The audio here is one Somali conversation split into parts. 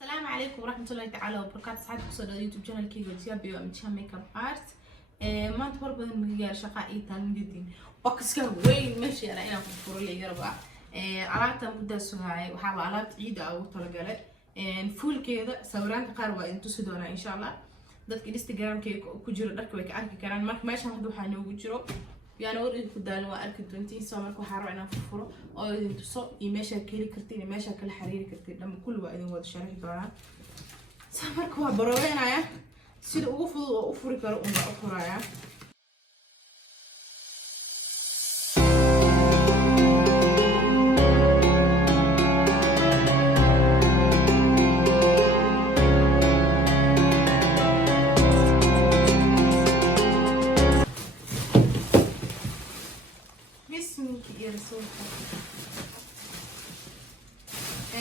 السلام عليكم ورحمة الله تعالى وبركاته. سعد كسر يوتيوب channel كيغو تيابي ومتشان ميك اب ارت. ما انتبر بدن مجال شقائي تان جدين وكسر وين ماشي أنا هنا في الفرن اللي جربها. علاقة مدة سهاي وحاول علاقة عيدة أو طلقلة. فول كذا سوران تقاربا انتو سدونا إن شاء الله. dadka Instagram kay ku jiro dharka way ka arki karaan marka meeshan hadda waxa noogu jiro yani war idinku daan waa arki doontiin soo marka waxa rabaa inaan furo oo idin tuso iyo meesha kali kartiin meesha kala xiriiri kartiin dhamma kulli waa idin wada sharaxi doonaa soo marka waa barooynaya sida ugu fudud oo u furi karo u furaya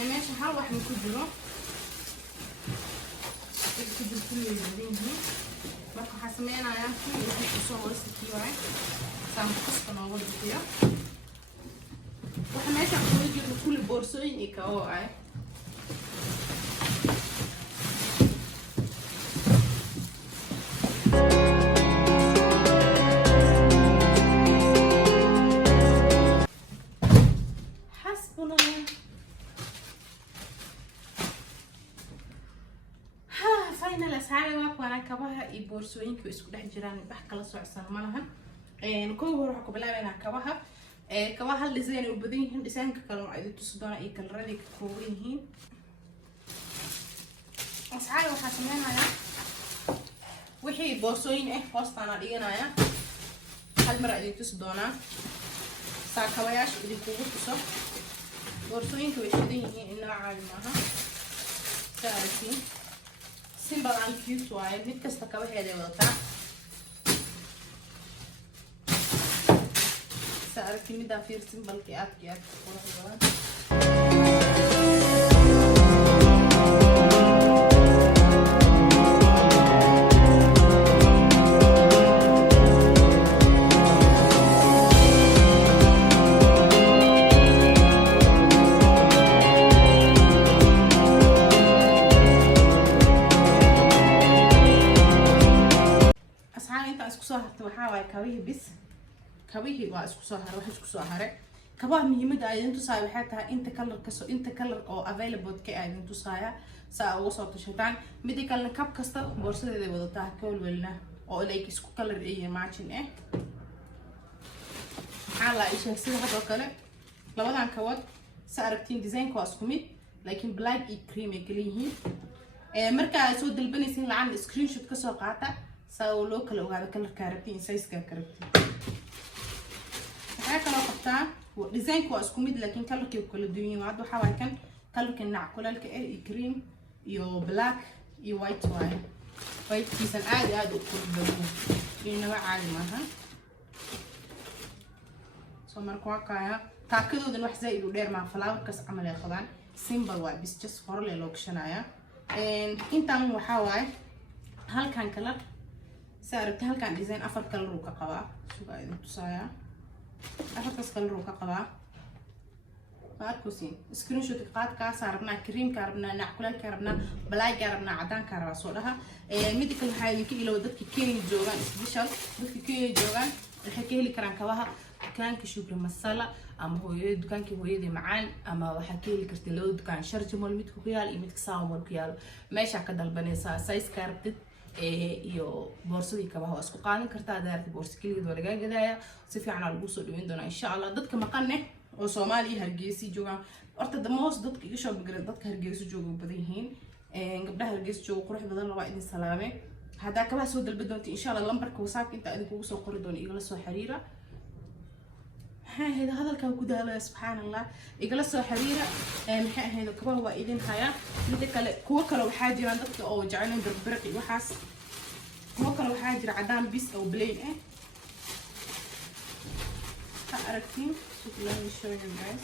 ماشي هروح من كله كل الزين هنا marka waxa sameeyanayaa inuu soo warsikiyo saan qasta ma wada fiya waxa meesha ku jiro kulli boorsooyin iyo kawo فاينل أسعاري وأنا كباها يبورسوين كيسكو ده جيران بحكي لا سوعسان مالها كل روح قبلها بينها كباها كباها اللي زين وبدين لسان كلام عيد تصدقنا إيه كل ردي كوينهين أسعاري وحاسمين أنا وحي بورسوين وسطنا لينا يا هل مرة عيد تصدقنا ساعة كواياش اللي كوجو تصف بورسوين كويشدين إننا عادي معها سعرتين simple and cute waaye mid kasta kabaheeda wadataa saarki mid afir simple ki aad qurux badan waxaa kabihi bis kabihi waa isku soo haray wax isku soo haray kabaha muhiimada ay intu saay waxay tahay inta color oo available ka ay intu saaya saa ugu soo tashataan mid kale kab kasta boorsadeeda wadataa kawalwalna oo like isku color iyo matching hala isha sida hadoo kale labadan kawad sa aragtiin design ka isku mid laakiin black iyo cream ay kala yihiin marka ay soo dalbanaysiin lacag screenshot ka soo qaata ساو لوكال وهذا كلر كاربين سايز كاربين هاي كلر قطع وديزاين كواس كوميد لكن كلر كيو كل الدنيا ما عاد وحاول كان كلر كنا كل الكئ كريم يو بلاك يو وايت وايت كيسان عادي كل بدو إنه عادي معها سو مركوا كايا تأكدوا إن واحد زي يدير مع فلاور كاس عمل ياخذان سيمبل وايت بس just for the location إنت عم وحاول هل كان كلر سعرت هل كان ديزاين أفر كلر وكقبا شو قاعد تصايا أفر كاس كلر وكقبا ماركوسين سكرين شوت قاد كاس عربنا كريم كاربنا نعكلال كاربنا بلاي كاربنا عدان كاربا صورها ميديكال هاي كي لو دتك كيني جوغان سبيشال دتك كيني جوغان الحكي لي كران كباها كان كشوبر مسلا أما هو دكان كي هو يدي معان أما وحكي لي كرت لو دكان شرج مول ميدكو كيال إيميدك ساو مول كيال ماشي عكد البنيسا سايز كاربت iyo boorsadii kabaha waa isku qaadan kartaa daarta boorsikiliga waa laga gadaya si fiican lagu soo dhaweyn doona insha Allah dadka maqanne oo Soomaaliya Hargeysa joogan horta damoos dadka iga soo bagray dadka Hargeysa jooga badan yihiin gabdhaha Hargeysa jooga qurux badan waa idin salaamay hada kabaha soo dalbad doontii insha Allah lambarka WhatsApp inta idin kugu soo qori doona igala soo xiriira هذا كان كده سبحان الله إجلا سو حريرة هذا كبار وإذن حياة مثل كوكل وحاجر عندك أو جعلنا برق وحاس كوكل وحاجر عدام بيس أو بلين أركتين شكلها شوي جايز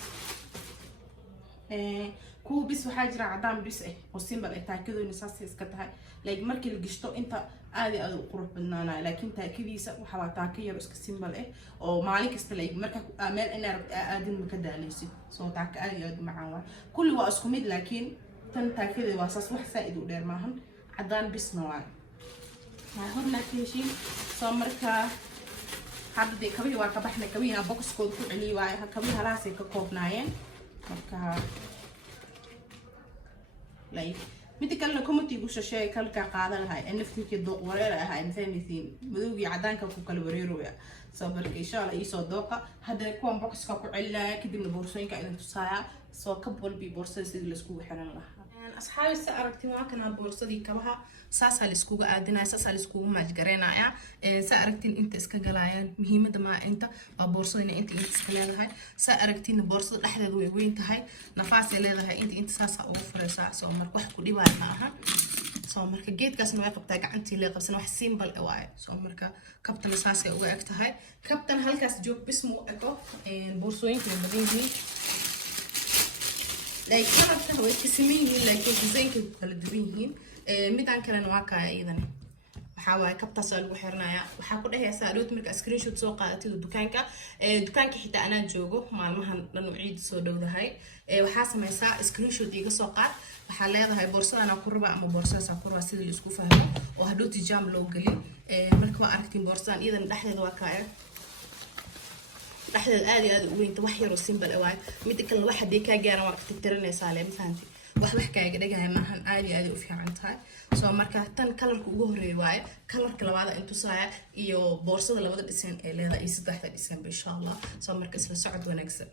كو بيس وحاجر عدام بيس والسيمبل تأكدوا إن ساس إسكتها لكن مركي الجشتو أنت عادي قروح بنانا لكن تأكيديسا وحوا تاكية بس كسيمبل أو مالك استلاقي مركا أمال أنا آدم مكدا ليسي سو تاك عادي معاوا كل واسكميد لكن tan taakada waa saas wax saaid u dheer maahan cadaan bisna waa horna keeshin soo markaa hadda de kabihi waa ka baxna kabihi boxkooda ku celi waay kabihi halaasay ka koobnaayeen marka like mid kale committee u shashay kalka qaada lahay naftiisa dooq wareer ahaa infaamisiin madowgii cadaanka ku kala wareerooya soo marka insha Allah ii soo dooqa hadda kuwan boxka ku celinaya kadibna boorsooyinka idin tusaaya soo ka bolbi boorsada sidii la isku xiran lahaa asxaabi sa aragtiin waa kana boorsadii kabaha saasa la isku aadinaya saasa la isku maaj gareynaya sa aragtiin inta iska galayaan muhiimada ma inta waa boorsada inta iska leedahay sa aragtiin boorsada dhexdeeda way weyn tahay nafaas ay leedahay inta saasa ugu furaysaa soo marka wax ku dhibay ma aha soo marka geedkaasna way qabtaa gacantii la qabsan wax simple ah waay soo marka kabtan saasa ugu eg tahay kabtan halkaas joog bismu eko boorsooyinka badan yihiin like كانت هو كسمين لكن زين كلا دوينهين ميدان كلنا واقع أيضا وحاول كبت سؤال وحرنايا وحاكل هي سألوت مرك سكرين شوت سوق قاتل دكانك حتى أنا جوجو مع المهن لأنه عيد سودو ده هاي وحاسة ما يسا سكرين شوت ديجا سوقات وحاليا ده هاي بورصة أنا قربة أما بورصة سأقربة سيد يسكو فيها وهدو تجام لوجلي مرك ما أركتين بورصة إذا نحن واقع أحد الآلي وين توحير وسيمبل أواي ميتك الواحد ديكا جانا وقت تكترني سالم فهمتي wax kaaga dhagahay maahan aad u fiican tahay soo marka tan kalarka ugu horeeyay waay kalarka labaad intu saaya iyo boorsada labada dhisan ee leedahay iyo saddexda dhisan insha Allah soo marka isla socod wanaagsan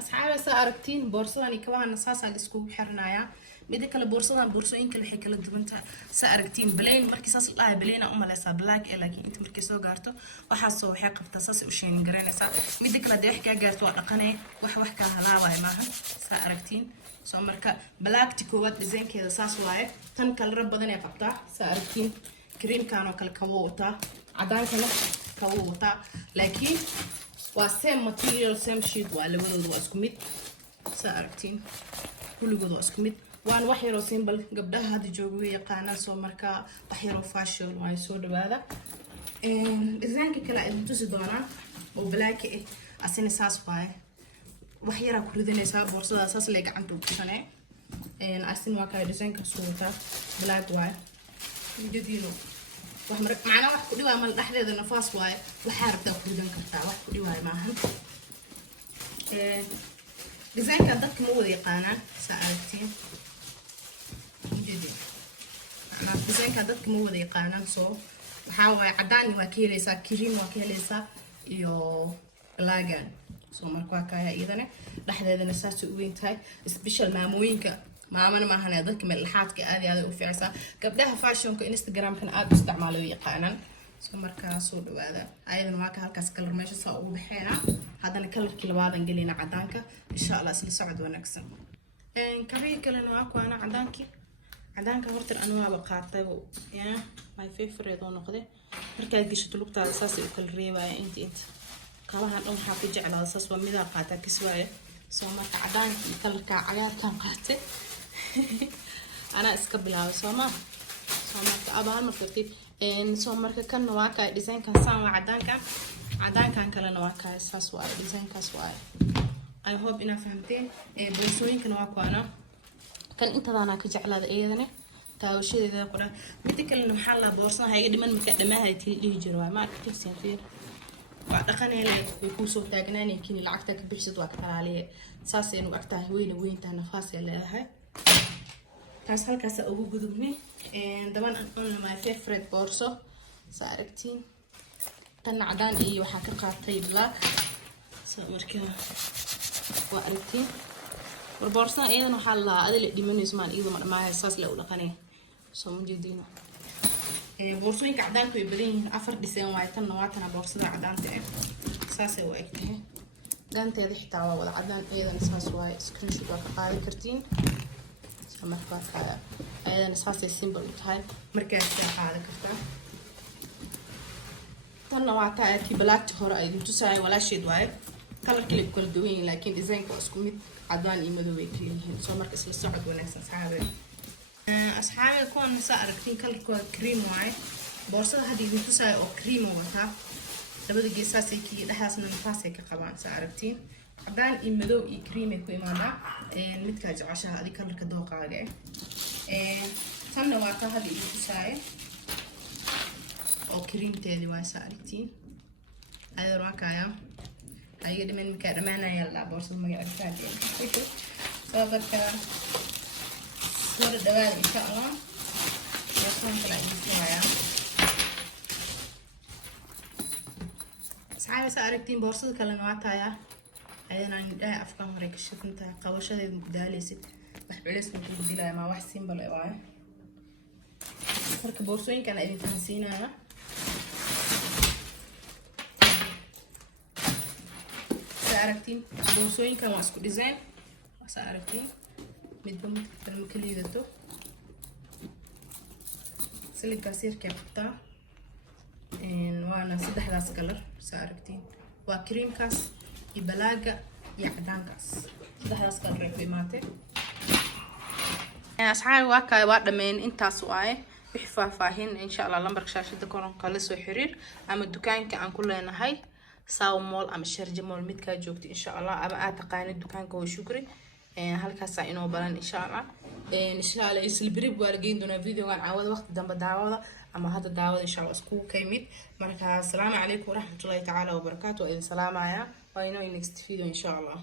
asxaabta sa aragtiin boorsadan iyo kabahan saasa la isku xirnaaya mid kale boorsadan boorsooyinka waxay kala duwan tahay sa aragtiin bleen markii saas la bleena u maleysa black ee laakiin inta markii soo gaarto waxa soo waxay qabtaa saas u sheen garanaysa mid kale deex ka gaarto waa dhaqanay wax ka halaaway maahan sa aragtiin soo marka black tikood design-keeda saas waaye tan kala badan ay qabtaa sa aragtiin cream kaan oo kale kawo wata cadaankana kawo wata laakiin waa same material same sheet waa labadoodu waa isku mid sa aragtiin kulligoodu waa isku mid waan wax yar oo simple gabdhaha hadda joogo yaqaanaan soo marka wax yar oo fashion way soo dhawaada design-ka kale ay tusi doonaan oo black ah asina saas waaye wax yar ku ridanaysa boorsada saas leeg gacanta u kushanay asin waa ka design-ka soo wata black waaye jadiino wax macna wax ku dhiwaa mal dhaxdeeda nafaas waaye waxa rabtaa ku ridan kartaa wax ku dhiwaa maahan design-ka dadka ma wada yaqaanaan saartiin design-ka dadka ma wada yaqaanaan soo waxa waaye cadaan waa ka helaysaa cream waa ka helaysaa iyo lagan soo marka kaya idana dhaxdeedana saas u weyn tahay special maamooyinka maamana ma ahan dadka meel laxaadka aad u fiicsan gabdhaha fashionka Instagram-kan aad u isticmaalo yaqaanaan soo marka soo dhawaada ayadana waa ka halkaas color meesha soo ugu baxeena hadana colorkii labaadan galina cadaanka insha Allah isla socod wanaagsan kabiga kalena waa ku ana cadaanka horta anu waa qaatay my favorite oo noqday marka gashato lugtaada saas u kala reebaya inta kabahan dhan waxa ku jeclaa saas waa mid qaata kiswaaye soo marka cadaankii kalarka cagaarkan qaatay ana iska bilaabay soo marka abaan marka tib soo marka kan waa ka design-kan saan waa cadaankan kalena waa ka saas waa design-kaas waa I hope ina fahamteen boorsooyinkan waa kuana kan intadana ka jeclaada eedana taawashadeeda qoran mid kale maxaa la boorsan hayga dhiman marka dhamahay tii jiro waa ma tigsan fiir waa dhaqanayay ku soo taagnaanay kini lacagta ka bixisad waa ka talaaliye saas aynu agtahay weynta nafaas ay leedahay taas halkaas ugu gudubnay daban on my favorite boorso saaragtiin tan cadaan iyo waxa ka qaatay black soo markaa waa aragtiin boorsan ayadana waxa la adil dhimanayso maan iyadoo dhamaay saas la u dhaqanay soo mujeedina boorsooyinka cadaanka way badan yihiin afar design way tan nawaatana boorsada cadaanta ah saas ay u egtahay ganteeda xitaa waa wada cadaan ayadana saas way screenshot ka qaadi kartiin marka ayadana saas ay simple u tahay markaas ka qaadi kartaa tan nawaata ay ki black hore ay tusay walaasheed way kalarkii la kala duwan yahay laakiin design-ka isku mid cadaan iyo madow ay kala yihiin soo marka isla socod wanaagsan asxaabiga kuwan sa aragtiin kalarkooda cream waaye boorsada hadii idin tusay oo cream wata labada geesaas ay kii dhaxaasna nafaas ay ka qabaan sa aragtiin عدان إمدو كريمي كوي مانا متكاج عشان هذه كلر كدوق عليه تمنا واقع هذه الكساية أو كريم تاني واسعرتين هذا رواقع هاي من مكرمانا يلا بورصة مقعدتها صابت كلام صور الدوال إن شاء الله يصون كلا يسوعيا صحابي سأركتين بورصة كلا نواتايا أيضا عندها أفكار مريك الشفنتا قوشة ذي مقداليسي بحب عليس ممكن بديلا ما واحد سيمبل إيواي فرق بورصوين كان أيضا تنسينا سأركتين بورصوين كان واسكو ديزاين سأركتين مدبم المكليدتو سلي كاسير كابتا وانا صدح داس كلر سأركتين وكريم كاس يبلاغا يعدان كاس صدح داس كلر بيماتي أصحابي واكا وادمين انتاس واي بحفافاهين إن شاء الله لمبرك شاشة كورن قلصو حرير أما الدكان كان كلنا هاي ساو مول أما الشرجة مول ميدكا جوكتي إن شاء الله أما أتقاني الدكان كو شكري halkaas inoo balan insha Allah isla birib waa lageyn doonaa videogan caawada waqti dambe daawada ama hadda daawada insha Allah isku kaymid marka assalaamu calaykum waraxmatullaahi ta'ala wa barakaatuh idin salaamaya waa inoo next video insha Allah